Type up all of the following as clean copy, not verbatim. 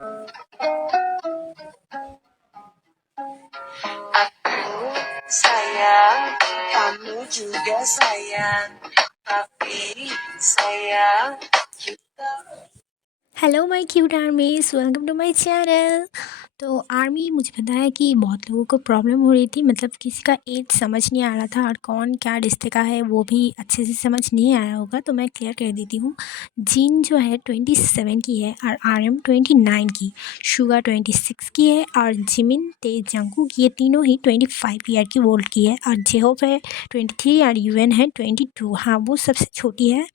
Aku sayang, kamu juga sayang, tapi sayang kita। Hello my cute armies, welcome to my channel. तो army, मुझे पता है कि बहुत लोगों को प्रॉब्लम हो रही थी, मतलब किसी का एज समझ नहीं आ रहा था और कौन क्या रिश्ते का है वो भी अच्छे से समझ नहीं आया होगा, तो मैं क्लियर कर देती हूँ। जीन जो है 27 की है और आरएम 29 की, शुगा 26 की है और जिमिन जंगकुक ये तीनों ही 25 ईयर की वोल्ड की है और जेहोप है 23 और यूएन है 22। हाँ, वो सबसे छोटी है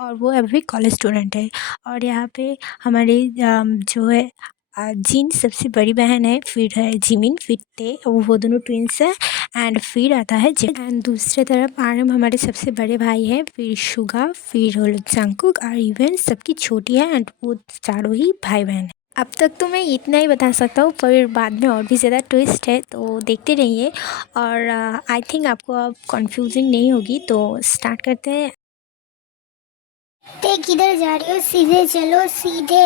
और वो अभी कॉलेज स्टूडेंट है। और यहाँ पे हमारे जो है जिन सबसे बड़ी बहन है, फिर है जिमिन, फिर ते, वो दोनों ट्विंस हैं। एंड फिर आता है एंड दूसरे तरफ आरम हमारे सबसे बड़े भाई हैं, फिर शुगा, फिर जंगकुक और इवन सबकी छोटी है एंड वो चारों ही भाई बहन हैं। अब तक तो मैं इतना ही बता सकता हूँ, पर बाद में और भी ज़्यादा ट्विस्ट है, तो देखते रहिए। और आई थिंक आपको अब कन्फ्यूजिंग नहीं होगी, तो स्टार्ट करते हैं। ते किधर जा रही हो? सीधे चलो, सीधे।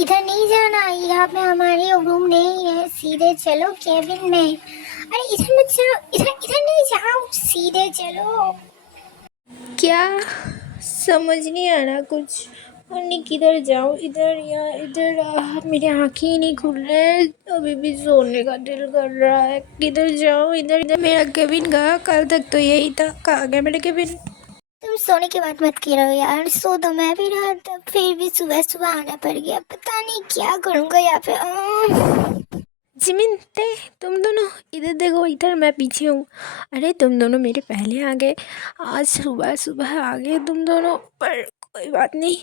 इधर नहीं जाना, यहाँ पे हमारी रूम नहीं है। सीधे चलो केबिन में। अरे इधर मत जाओ, इधर इधर नहीं जाओ, सीधे चलो। क्या समझ नहीं आ रहा कुछ? अन्नी किधर जाऊँ, इधर या इधर? मेरे आँखें ही नहीं खुल रहे, अभी भी सोने का दिल कर रहा है। किधर जाऊँ? इधर इधर मेरा केबिन गया, कल तक तो यही था, कहाँ गया मेरा केबिन? तुम सोने की बात मत करो यार, सो तो मैं भी रहा था, फिर भी सुबह सुबह आना पड़ गया। पता नहीं क्या करूँगा यहाँ पे। जिमिन, ते, तुम दोनों इधर देखो, इधर मैं पीछे हूँ। अरे तुम दोनों मेरे पहले आ गए, आज सुबह सुबह आ गए तुम दोनों, पर कोई बात नहीं।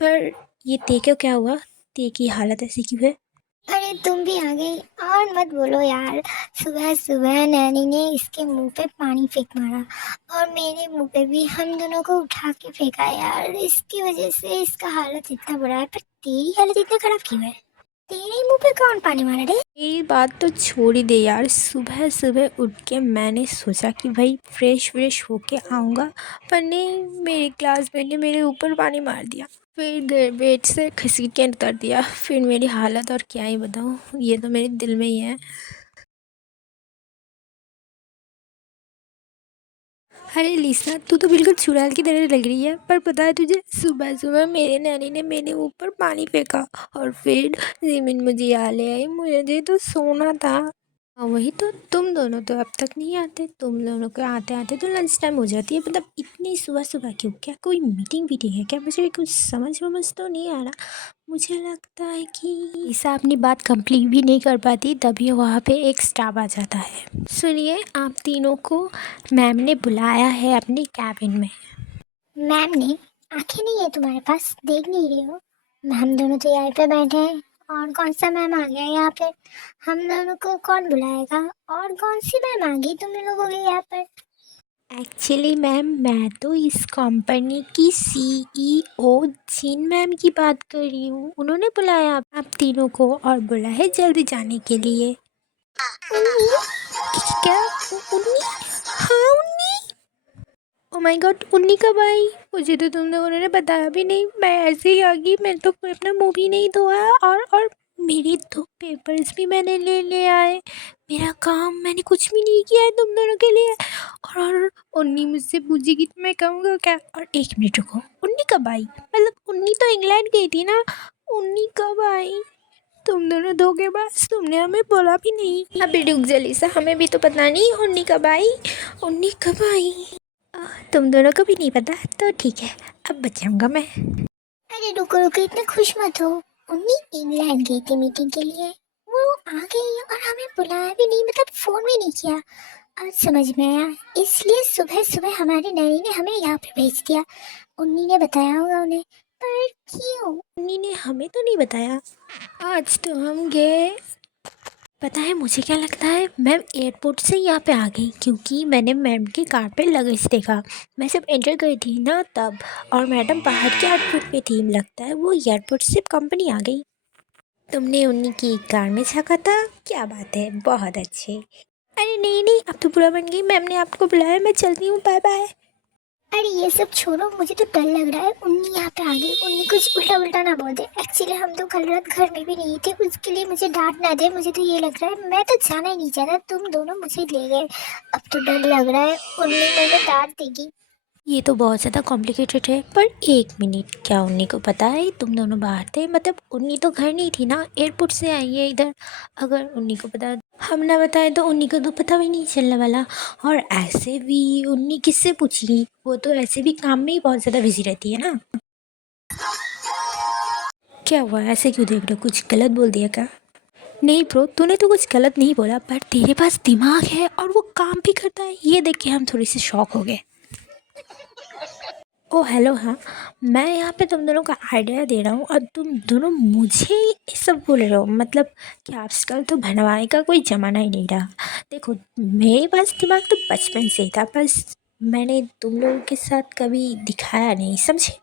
पर ये ते को क्या हुआ? ते की हालत ऐसी क्यों है? अरे तुम भी आ गई, और मत बोलो यार। सुबह सुबह नैनी ने इसके मुंह पे पानी फेंक मारा और मेरे मुंह पे भी। हम दोनों को उठा के फेंका यार, इसकी वजह से इसका हालत इतना बुरा है। पर तेरी हालत इतना खराब क्यों है? तेरे मुंह पे कौन पानी मारा रे? मेरी बात तो छोड़ ही दे यार, सुबह सुबह उठ के मैंने सोचा कि भाई फ्रेश होके आऊँगा, पर नहीं, मेरी क्लासमेट ने मेरे ऊपर पानी मार दिया, फिर बेड से घसीट के उतार दिया। फिर मेरी हालत और क्या ही बताऊँ, ये तो मेरे दिल में ही है। अरे लिसा, तू तो बिल्कुल चुड़ैल की तरह लग रही है, पर पता है तुझे, सुबह सुबह मेरे नैनी ने मेरे ऊपर पानी फेंका और फिर जिमिन मुझे यहाँ ले आई, मुझे तो सोना था। हाँ, वही तो, तुम दोनों तो अब तक नहीं आते, तुम दोनों को आते आते तो लंच टाइम हो जाती है, मतलब इतनी सुबह सुबह क्यों? क्या कोई मीटिंग वीटिंग है क्या? मुझे कुछ समझ वमझ तो नहीं आ रहा। मुझे लगता है कि ईसा अपनी बात कंप्लीट भी नहीं कर पाती, तभी वहाँ पे एक स्टाफ आ जाता है। सुनिए, आप तीनों को मैम ने बुलाया है अपने कैबिन में। मैम ने? आंखें नहीं है तुम्हारे पास, देख नहीं रही हो? हम दोनों तो यहाँ पे बैठे हैं, और कौन सा मैम आ गया यहाँ पे? हम दोनों को कौन बुलाएगा? और कौन सी मैम आ गई तुम लोगों के यहाँ पर? एक्चुअली मैम, मैं तो इस कंपनी की सीईओ जिन मैम की बात कर रही हूँ, उन्होंने बुलाया आप तीनों को और बोला है जल्दी जाने के लिए। उन्नी? क्या? उन्नी? हाँ, उन्नी। ओ माय गॉड, उन्नी कब आई? मुझे तो तुम लोगों ने बताया भी नहीं, मैं ऐसे ही आ गई। मैं तो अपना मुंह भी नहीं धोया और मेरी तो पेपर्स भी मैंने ले आए। मेरा काम मैंने कुछ भी नहीं किया है तुम दोनों के लिए। और उन्नी मुझसे पूछेगी तो मैं कहूँगा क्या? और एक मिनट रुको, उन्नी कब आई? मतलब उन्नी तो इंग्लैंड गई थी ना, उन्नी कब आई? तुम दोनों धोखेबाज, तुमने हमें बोला भी नहीं। अभी रुक जा लिसा, हमें भी तो पता नहीं उन्नी कब आई। उन्नी कब आई? तुम दोनों को भी नहीं पता, तो ठीक है, अब बचाऊंगा मैं। अरे रुको रुको, इतना खुश मत हो। उन्नी इंग्लैंड गई थी मीटिंग के लिए, वो आ गई और हमें बुलाया भी नहीं, मतलब फोन भी नहीं किया। आज समझ में आया, इसलिए सुबह सुबह हमारी नैनी ने हमें यहाँ पे भेज दिया। उन्नी ने बताया होगा उन्हें, पर क्यों? उन्नी ने हमें तो नहीं बताया। आज तो हम गए। पता है मुझे क्या लगता है, मैम एयरपोर्ट से यहाँ पे आ गई, क्योंकि मैंने मैम की कार पे लगेज देखा। मैं जब एंटर गई थी ना तब, और मैडम बाहर के एयरपोर्ट पे थी, लगता है वो एयरपोर्ट से कंपनी आ गई। तुमने उन्नी की कार में झाँका था? क्या बात है, बहुत अच्छे। अरे नहीं नहीं, अब तो बुरा बन गई, मैम ने आपको बुलाया, मैं चलती हूँ, बाय बाय। अरे ये सब छोड़ो, मुझे तो डर लग रहा है। उन्नी यहाँ पे आ गई, उन्नी कुछ उल्टा उल्टा ना बोल दे। एक्चुअली हम तो कल रात घर में भी नहीं थे, उसके लिए मुझे डांट ना दे। मुझे तो ये लग रहा है मैं तो जाना ही नहीं चाहता, तुम दोनों मुझे ले गए। अब तो डर लग रहा है उन्नी मुझे डांट देगी। ये तो बहुत ज़्यादा कॉम्प्लिकेटेड है। पर एक मिनट, क्या उन्नी को पता है तुम दोनों बाहर थे? मतलब उन्नी तो घर नहीं थी ना, एयरपोर्ट से आई है इधर। अगर उन्नी को पता, हम ना बताए तो उन्नी को तो पता भी नहीं चलने वाला। और ऐसे भी उन्नी किससे पूछेगी, वो तो ऐसे भी काम में ही बहुत ज़्यादा बिजी रहती है ना। क्या हुआ, ऐसे क्यों देख रहे हो? कुछ गलत बोल दिया क्या? नहीं ब्रो, तूने तो कुछ गलत नहीं बोला, पर तेरे पास दिमाग है और वो काम भी करता है, ये देख के हम थोड़ी सी शॉक हो गए। ओ हेलो, हाँ। मैं यहाँ पे तुम दोनों का आइडिया दे रहा हूँ और तुम दोनों मुझे ये सब बोल रहे हो। मतलब कि आजकल तो भनवाई का कोई ज़माना ही नहीं रहा। देखो, मेरे पास दिमाग तो बचपन से ही था, बस मैंने तुम लोगों के साथ कभी दिखाया नहीं, समझे?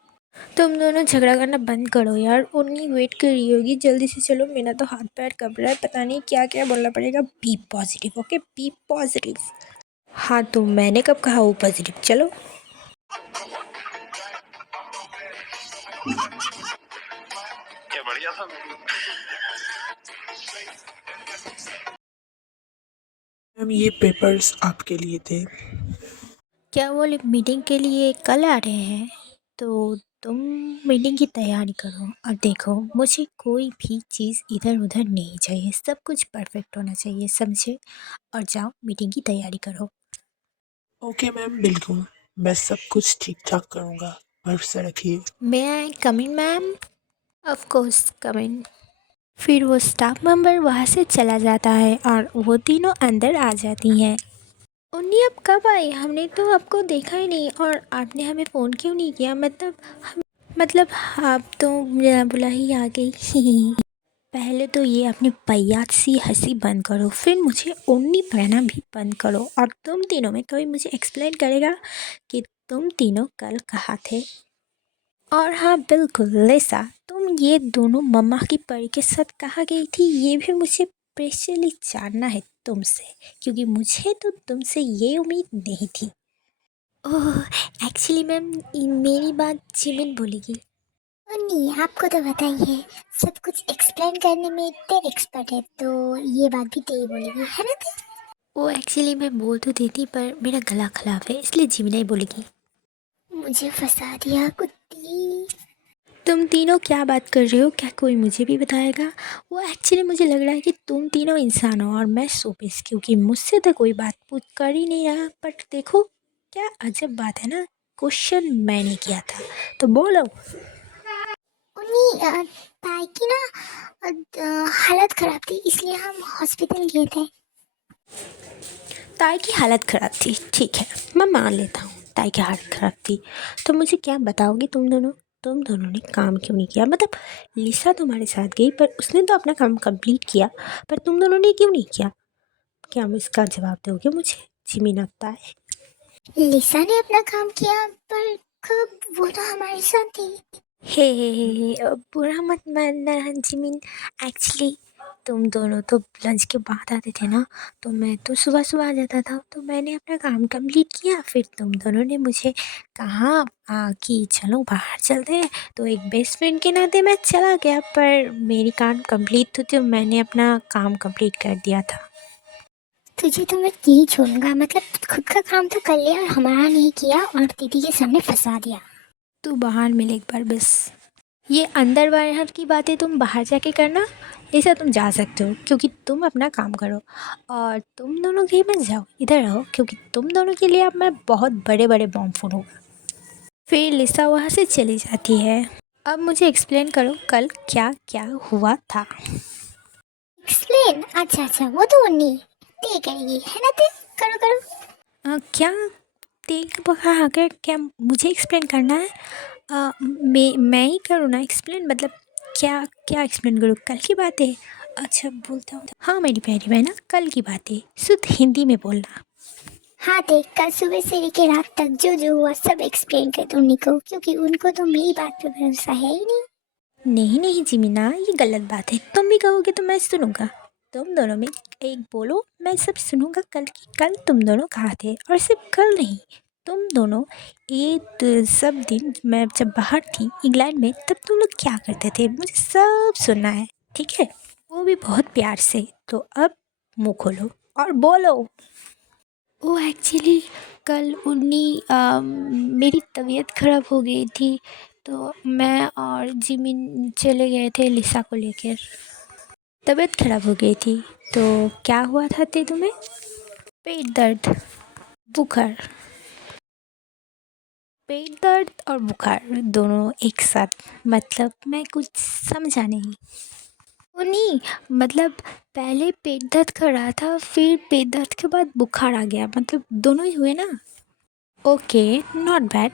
तुम दोनों झगड़ा करना बंद करो यार। उन्नी वेट कर रही होगी, जल्दी से चलो, मेरा तो हाथ पैर कब रहा है, पता नहीं क्या क्या बोलना पड़ेगा। Be positive, okay, be positive. हाँ तो मैंने कब कहा वो पॉजिटिव? चलो। क्या बढ़िया था। मैम ये पेपर्स आपके लिए थे। क्या वो लोग मीटिंग के लिए कल आ रहे हैं? तो तुम मीटिंग की तैयारी करो और देखो, मुझे कोई भी चीज़ इधर उधर नहीं चाहिए, सब कुछ परफेक्ट होना चाहिए, समझे? और जाओ मीटिंग की तैयारी करो। ओके मैम, बिल्कुल मैं सब कुछ ठीक ठाक करूँगा, भरोसा रखिए। मे आई कम इन मैम? ऑफ कोर्स कम इन। फिर वो स्टाफ मेंबर वहाँ से चला जाता है और वो तीनों अंदर आ जाती हैं। उन्नी अब कब आई? हमने तो आपको देखा ही नहीं, और आपने हमें फ़ोन क्यों नहीं किया? मतलब आप तो बिना बुला ही आ गई। पहले तो ये अपनी पैयात सी हंसी बंद करो, फिर मुझे उन्नी कहना भी बंद करो। और तुम तीनों में कोई मुझे एक्सप्लेन करेगा कि तुम तीनों कल कहाँ थे? और हाँ बिल्कुल लिसा, तुम ये दोनों मम्मा की परी के साथ कहाँ गई थी, ये भी मुझे स्पेशली जानना है तुमसे, क्योंकि मुझे तो तुमसे ये उम्मीद नहीं थी। ओह, एक्चुअली मैम मेरी बात जिमिन बोलेगी। उन्नी आपको तो पता ही है, सब कुछ एक्सप्लेन करने में तेरे एक्सपर्ट है, तो ये बात भी तेरी बोलेगी, है ना? वो एक्चुअली मैं बोल तो देती, पर मेरा गला खराब है, इसलिए जिमिन ही बोलेगी। मुझे फंसा दिया कुत्ती। तुम तीनों क्या बात कर रहे हो? क्या कोई मुझे भी बताएगा? वो एक्चुअली मुझे लग रहा है कि तुम तीनों इंसान हो और मैं सोपिस, क्योंकि मुझसे तो कोई बात पूछ कर ही नहीं रहा। बट देखो, क्या अजब बात है ना, क्वेश्चन मैंने किया था, तो बोलो। उन्नी ताई की ना हालत खराब थी, इसलिए हम हॉस्पिटल गए थे। ताई की हालत ख़राब थी, ठीक है, मैं मान लेता हूँ ताई की हालत ख़राब थी। तो मुझे क्या बताओगी तुम दोनों ने काम क्यों नहीं किया? मतलब लिसा तुम्हारे साथ गई, पर उसने तो अपना काम कंप्लीट किया, पर तुम दोनों ने क्यों नहीं किया? क्या हम इसका जवाब दोगे मुझे? जिमिन और ताई। लिसा ने अपना काम किया, पर कब? वो तो हमारे साथ थी। हे, बुरा मत मानना जिमिन। एक्चुअली तुम दोनों तो लंच के बाद आते थे ना, तो मैं तो सुबह सुबह आ जाता था, तो मैंने अपना काम कंप्लीट किया। फिर तुम दोनों ने मुझे कहा कि चलो बाहर चलते हैं, तो एक बेस्ट फ्रेंड के नाते मैं चला गया, पर मेरी काम कंप्लीट थी तो मैंने अपना काम कंप्लीट कर दिया था। तुझे तो मैं नहीं छोड़ूंगा, मतलब खुद का काम तो कर लिया और हमारा नहीं किया और दीदी के सामने फंसा दिया। तू बाहर मिले एक बार बस। ये अंदर बाहर की बातें तुम बाहर जाके करना, ऐसा तुम जा सकते हो, क्योंकि तुम अपना काम करो। और तुम दोनों कहीं मत जाओ, इधर रहो, क्योंकि तुम दोनों के लिए अब मैं बहुत बड़े बड़े बॉम्ब फोड़ूंगा। फिर लिसा वहाँ से चली जाती है। अब मुझे एक्सप्लेन करो कल क्या क्या हुआ था। एक्सप्लेन? अच्छा अच्छा, वो तो उन्नी ते करेगी, है ना? ते करो करो। क्या तेल पका आकर क्या मुझे एक्सप्लेन करना है? मैं ही करूँ ना एक्सप्लेन? मतलब क्या क्या एक्सप्लेन करूँ? कल की बात है? अच्छा बोलता हूँ। हाँ मेरी प्यारी बहना, कल की बात है, शुद्ध हिंदी में बोलना। हाँ देख, कल सुबह से लेके रात तक जो जो हुआ सब एक्सप्लेन कर दो उन्नी को, क्योंकि उनको तो मेरी बात पे भरोसा है ही नहीं। नहीं नहीं जिमिना, ये गलत बात है, तुम भी कहोगे तो मैं सुनूंगा। तुम दोनों में एक बोलो, मैं सब सुनूंगा। कल तुम दोनों कहाँ थे? और सिर्फ कल नहीं, तुम दोनों सब दिन मैं जब बाहर थी इंग्लैंड में, तब तुम लोग क्या करते थे मुझे सब सुनना है, ठीक है? वो भी बहुत प्यार से। तो अब मुंह खोलो और बोलो। वो एक्चुअली कल मेरी तबीयत ख़राब हो गई थी, तो मैं और जिमिन चले गए थे लिसा को लेकर। तबीयत ख़राब हो गई थी, तो क्या हुआ था तुम्हें? पेट दर्द, बुखार। पेट दर्द और बुखार दोनों एक साथ, मतलब मैं कुछ समझा नहीं। वो नहीं, मतलब पहले पेट दर्द कर रहा था, फिर पेट दर्द के बाद बुखार आ गया, मतलब दोनों ही हुए ना। Okay, not bad.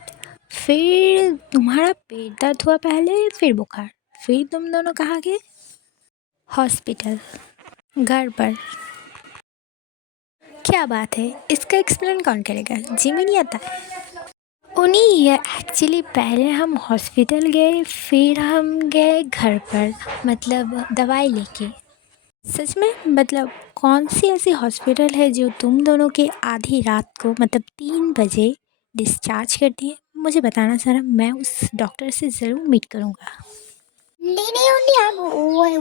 फिर तुम्हारा पेट दर्द हुआ पहले, फिर बुखार, फिर तुम दोनों कहाँ गए? हॉस्पिटल, घर पर। क्या बात है, इसका एक्सप्लेन कौन करेगा? जिमी नहीं आता है? ओ नहीं, एक्चुअली पहले हम हॉस्पिटल गए, फिर हम गए घर पर, मतलब दवाई लेके। सच में? मतलब कौन सी ऐसी हॉस्पिटल है जो तुम दोनों के आधी रात को, मतलब 3 बजे डिस्चार्ज करती है? मुझे बताना ज़रा, मैं उस डॉक्टर से ज़रूर मीट करूँगा। नहीं नहीं उन्नी, आप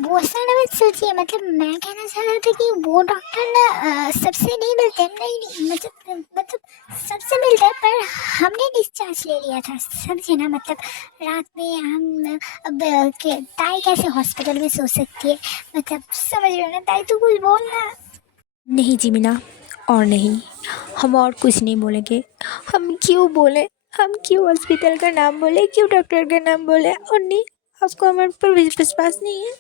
वो ऐसा ना मत सोचिए, मतलब मैं कहना चाह रहा था कि वो डॉक्टर ना सबसे नहीं मिलते हैं। नहीं नहीं, मतलब सबसे मिलते हैं, पर हमने डिस्चार्ज ले लिया था, समझे ना? मतलब रात में हम अब ताई कैसे हॉस्पिटल में सो सकती है, मतलब समझ रहे हो ना? ताई तो कुछ बोलना नहीं जिमिना, और नहीं, हम और कुछ नहीं बोलेंगे। हम क्यों बोले? हम क्यों हॉस्पिटल का नाम बोले, क्यों डॉक्टर का नाम बोले? और नहीं, आपको हमारे पर विश्वास नहीं है?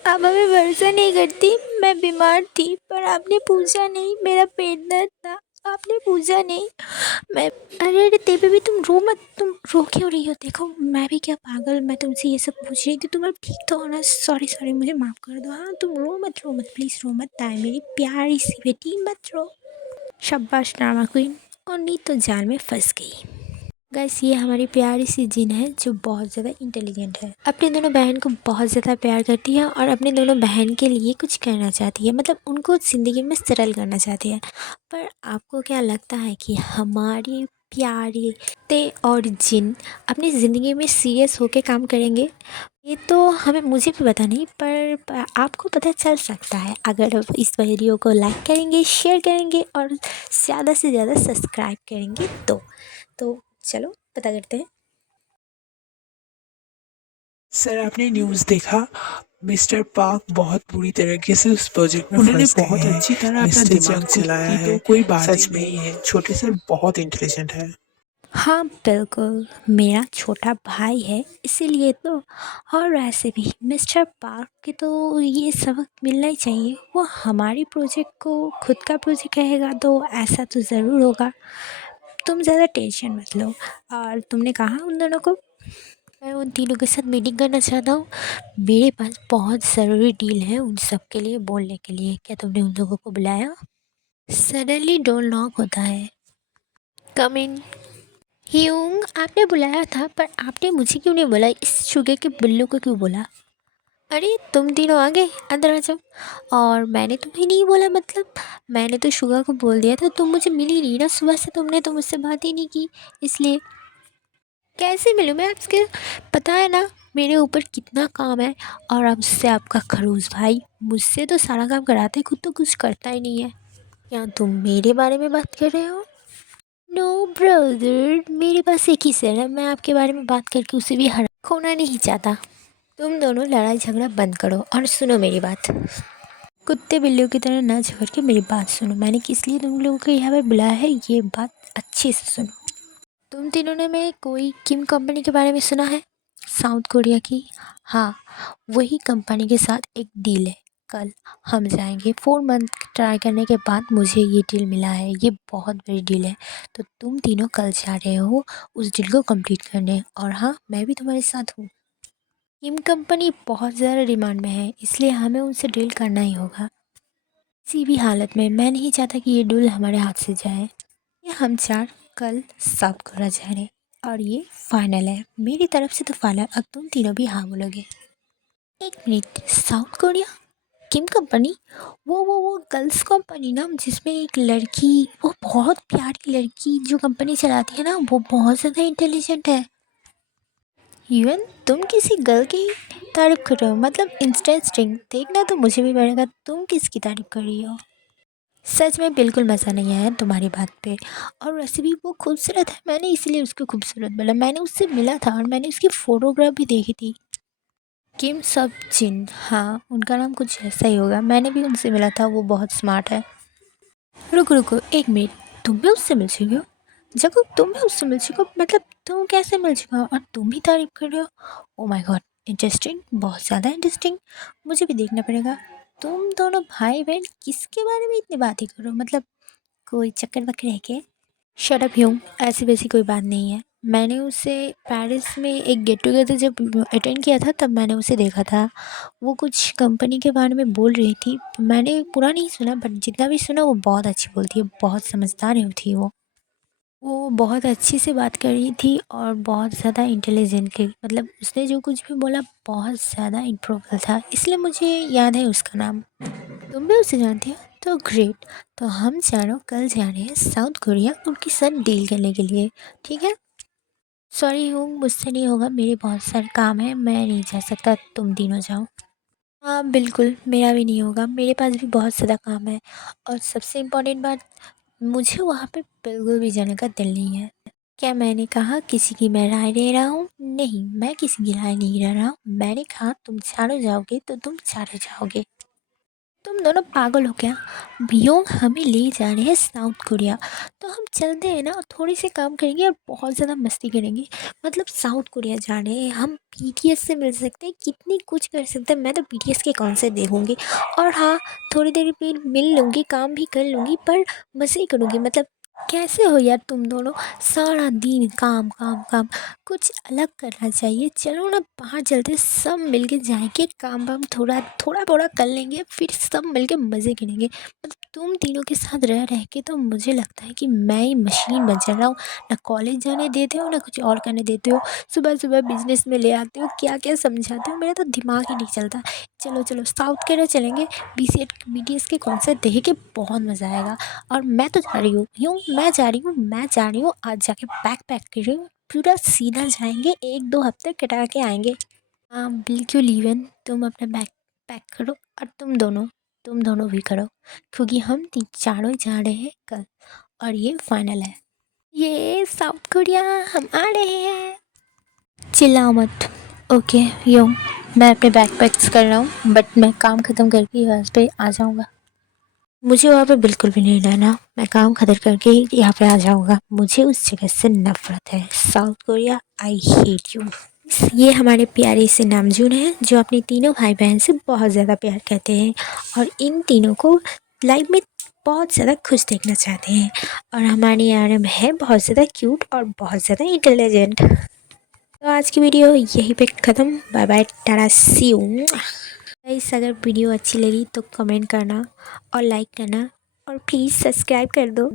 आप हमें भरोसा नहीं करती? मैं बीमार थी पर आपने पूछा नहीं, मेरा पेट दर्द था, आपने पूछा नहीं। मैं अरे अरे तेबे भी तुम रो मत, तुम रो क्यों रही हो? देखो मैं भी क्या पागल, मैं तुमसे ये सब पूछ रही थी, तुम अब ठीक तो हो ना? सॉरी सॉरी, मुझे माफ़ कर दो। हाँ तुम रो मत प्लीज़, रो मत, ताई मेरी प्यारी सी बेटी, मत रो। शाबाश ड्रामा क्वीन। और नहीं तो जाल में फंस गई। गाइस, ये हमारी प्यारी सी जिन है जो बहुत ज़्यादा इंटेलिजेंट है, अपने दोनों बहन को बहुत ज़्यादा प्यार करती है और अपने दोनों बहन के लिए कुछ करना चाहती है, मतलब उनको ज़िंदगी में सरल करना चाहती है। पर आपको क्या लगता है कि हमारी प्यारी ते और जिन अपनी ज़िंदगी में सीरियस होके काम करेंगे? ये तो मुझे भी पता नहीं, पर आपको पता चल सकता है अगर आप इस वीडियो को लाइक करेंगे, शेयर करेंगे और ज़्यादा से ज़्यादा सब्सक्राइब करेंगे तो चलो पता करते हैं। सर आपने न्यूज़ देखा? मिस्टर पार्क बहुत बुरी तरीके से उस प्रोजेक्ट में उन्होंने बहुत अच्छी तरह अपना दिमाग चलाया है। कोई बात सच में ही है, छोटे सर बहुत इंटेलिजेंट है। हाँ बिल्कुल, मेरा छोटा भाई है इसीलिए तो। और वैसे भी मिस्टर पार्क के तो ये सबक मिलना ही चाहिए। वो हमारी प्रोजेक्ट को खुद का प्रोजेक्ट कहेगा तो ऐसा तो ज़रूर होगा। तुम ज़्यादा टेंशन मत लो। और तुमने कहा उन दोनों को? मैं उन तीनों के साथ मीटिंग करना चाहता हूँ। मेरे पास बहुत ज़रूरी डील है उन सब के लिए बोलने के लिए। क्या तुमने उन लोगों को बुलाया? सडनली डोर नॉक होता है। कम इन। ह्यूंग, आपने बुलाया था पर आपने मुझे क्यों नहीं बोला? इस शुगर के बिल्लू को क्यों बोला? अरे तुम तीनों आ गए, अंदर आ जाओ। और मैंने तुम्हें नहीं बोला, मतलब मैंने तो शुगर को बोल दिया था, तुम मुझे मिली नहीं ना सुबह से, तुमने तो मुझसे बात ही नहीं की, इसलिए। कैसे मिलूँ मैं आपसे? पता है ना मेरे ऊपर कितना काम है, और अब से आपका खड़ूस भाई मुझसे तो सारा काम कराता है, खुद तो कुछ करता ही नहीं है। क्या तुम मेरे बारे में बात कर रहे हो? नो ब्रदर, मेरे पास एक ही सर है, मैं आपके बारे में बात करके उसे भी हरा खोना नहीं चाहता। तुम दोनों लड़ाई झगड़ा बंद करो और सुनो मेरी बात। कुत्ते बिल्लियों की तरह ना झगड़ के मेरी बात सुनो। मैंने किस लिए तुम लोगों को यहाँ पे बुलाया है, ये बात अच्छे से सुनो। तुम तीनों ने मैं कोई किम कंपनी के बारे में सुना है? साउथ कोरिया की? हाँ, वही कंपनी के साथ एक डील है। कल हम जाएंगे। 4 मंथ ट्राई करने के बाद मुझे ये डील मिला है। ये बहुत बड़ी डील है, तो तुम तीनों कल जा रहे हो उस डील को कंप्लीट करने। और हाँ, मैं भी तुम्हारे साथ हूँ। किम कंपनी बहुत ज़्यादा डिमांड में है, इसलिए हमें उनसे डील करना ही होगा। किसी भी हालत में मैं नहीं चाहता कि ये डील हमारे हाथ से जाए। ये हम चार कल साउथ कोरिया जा रहे हैं और ये फाइनल है मेरी तरफ से तो फाइनल। अब तुम तीनों भी हाँ बोलोगे? एक मिनट, साउथ कोरिया? किम कंपनी? वो गर्ल्स कंपनी ना, जिसमें एक लड़की, वो बहुत प्यारी लड़की जो कंपनी चलाती है ना, वो बहुत ज़्यादा इंटेलिजेंट है। इवन तुम किसी गर्ल की तारीफ कर रहे हो, मतलब इंटरेस्टिंग। देखना तो मुझे भी पड़ेगा तुम किसकी तारीफ कर रही हो। सच में बिल्कुल मज़ा नहीं आया तुम्हारी बात पे। और वैसे भी वो खूबसूरत है, मैंने इसीलिए उसको खूबसूरत बोला। मैंने उससे मिला था और मैंने उसकी फ़ोटोग्राफ भी देखी थी। किम सब जिन, हाँ उनका नाम कुछ ऐसा ही होगा। मैंने भी उनसे मिला था, वो बहुत स्मार्ट है। रुको रुको एक मिनट, तुम भी उससे मिल चुकी हो? जब तुम भी उससे मिल चुके हो, मतलब तुम कैसे मिल चुके हो और तुम भी तारीफ कर रहे हो? ओ माय गॉड, इंटरेस्टिंग, बहुत ज़्यादा इंटरेस्टिंग। मुझे भी देखना पड़ेगा। तुम दोनों भाई बहन किसके बारे में इतनी बातें करो, मतलब कोई चक्कर वक्कर है क्या? शट अप ह्यूम, ऐसी वैसी कोई बात नहीं है। मैंने उसे पेरिस में एक गेट टुगेदर जब अटेंड किया था, तब मैंने उसे देखा था। वो कुछ कंपनी के बारे में बोल रही थी। मैंने पूरा नहीं सुना, बट जितना भी सुना वो बहुत अच्छी बोलती है, बहुत समझदार थी वो बहुत अच्छी से बात कर रही थी और बहुत ज़्यादा इंटेलिजेंटली, मतलब उसने जो कुछ भी बोला बहुत ज़्यादा इम्प्रूवल था, इसलिए मुझे याद है उसका नाम। तुम भी उसे जानती हो? तो ग्रेट। तो हम चारों कल जा रहे हैं साउथ कोरिया उनके साथ डील करने के लिए, ठीक है? सॉरी हूँ, मुझसे नहीं होगा, मेरे बहुत सारे काम है, मैं नहीं जा सकता, तुम तीनों जाओ। हाँ बिल्कुल, मेरा भी नहीं होगा, मेरे पास भी बहुत ज़्यादा काम है। और सबसे इम्पोर्टेंट बात, मुझे वहाँ पे बिल्कुल भी जाने का दिल नहीं है। क्या मैंने कहा किसी की मैं राय ले रहा हूँ? नहीं, मैं किसी की राय नहीं ले रहा हूँ। मैंने कहा तुम चारों जाओगे तो तुम चारों जाओगे। तुम दोनों पागल हो क्या? भैया हमें ले जा रहे हैं साउथ कोरिया, तो हम चलते हैं ना, थोड़ी सी काम करेंगे और बहुत ज़्यादा मस्ती करेंगे। मतलब साउथ कोरिया जा रहे हैं, हम बीटीएस से मिल सकते हैं, कितनी कुछ कर सकते हैं। मैं तो बीटीएस के कॉन्सर्ट देखूंगी और हाँ, थोड़ी देर फिर मिल लूँगी, काम भी कर लूँगी, पर मज़े करूँगी। मतलब कैसे हो यार तुम दोनों, सारा दिन काम काम काम, कुछ अलग करना चाहिए। चलो ना बाहर चलते, सब मिलके जाएंगे, काम वाम थोड़ा थोड़ा थोड़ा कर लेंगे, फिर सब मिलके मज़े करेंगे। मतलब तुम तीनों के साथ रह रह के तो मुझे लगता है कि मैं ही मशीन बन जा रहा हूँ। ना कॉलेज जाने देते हो, ना कुछ और करने देते हो। सुबह सुबह बिजनेस में ले आते हो, क्या क्या समझाते हो, मेरा तो दिमाग ही नहीं चलता। चलो चलो साउथ के चलेंगे, बीटीएस के कॉन्सर्ट देख के बहुत मज़ा आएगा। और मैं तो जा रही हूँ, मैं जा रही हूँ, आज जाके बैग पैक कर रही हूँ, पूरा सीधा जाएंगे, 1-2 हफ्ते कटा के आएंगे। हाँ बिल्कुल, इवन तुम अपना बैग पैक करो और तुम दोनों भी करो, क्योंकि हम तीन चारों जा रहे हैं कल और ये फाइनल है। ये साउथ कोरिया हम आ रहे हैं। चिल्लाओ मत। ओके यो, मैं अपने बैग पैक्स कर रहा हूँ, बट मैं काम ख़त्म करके यहाँ पे आ जाऊँगा। मुझे वहाँ पे बिल्कुल भी नहीं रहना, मैं काम खत्म करके ही यहाँ पे आ जाऊँगा। मुझे उस जगह से नफ़रत है, south Korea, I hate you. ये हमारे प्यारे से नामजून हैं जो अपने तीनों भाई बहन से बहुत ज़्यादा प्यार करते हैं और इन तीनों को लाइफ में बहुत ज़्यादा खुश देखना चाहते हैं। और हमारी आरम है बहुत ज़्यादा क्यूट और बहुत ज़्यादा इंटेलिजेंट। तो आज की वीडियो यहीं पे ख़त्म। Bye bye, tata, see you. Guys अगर वीडियो अच्छी लगी तो कमेंट करना और लाइक करना और प्लीज़ सब्सक्राइब कर दो।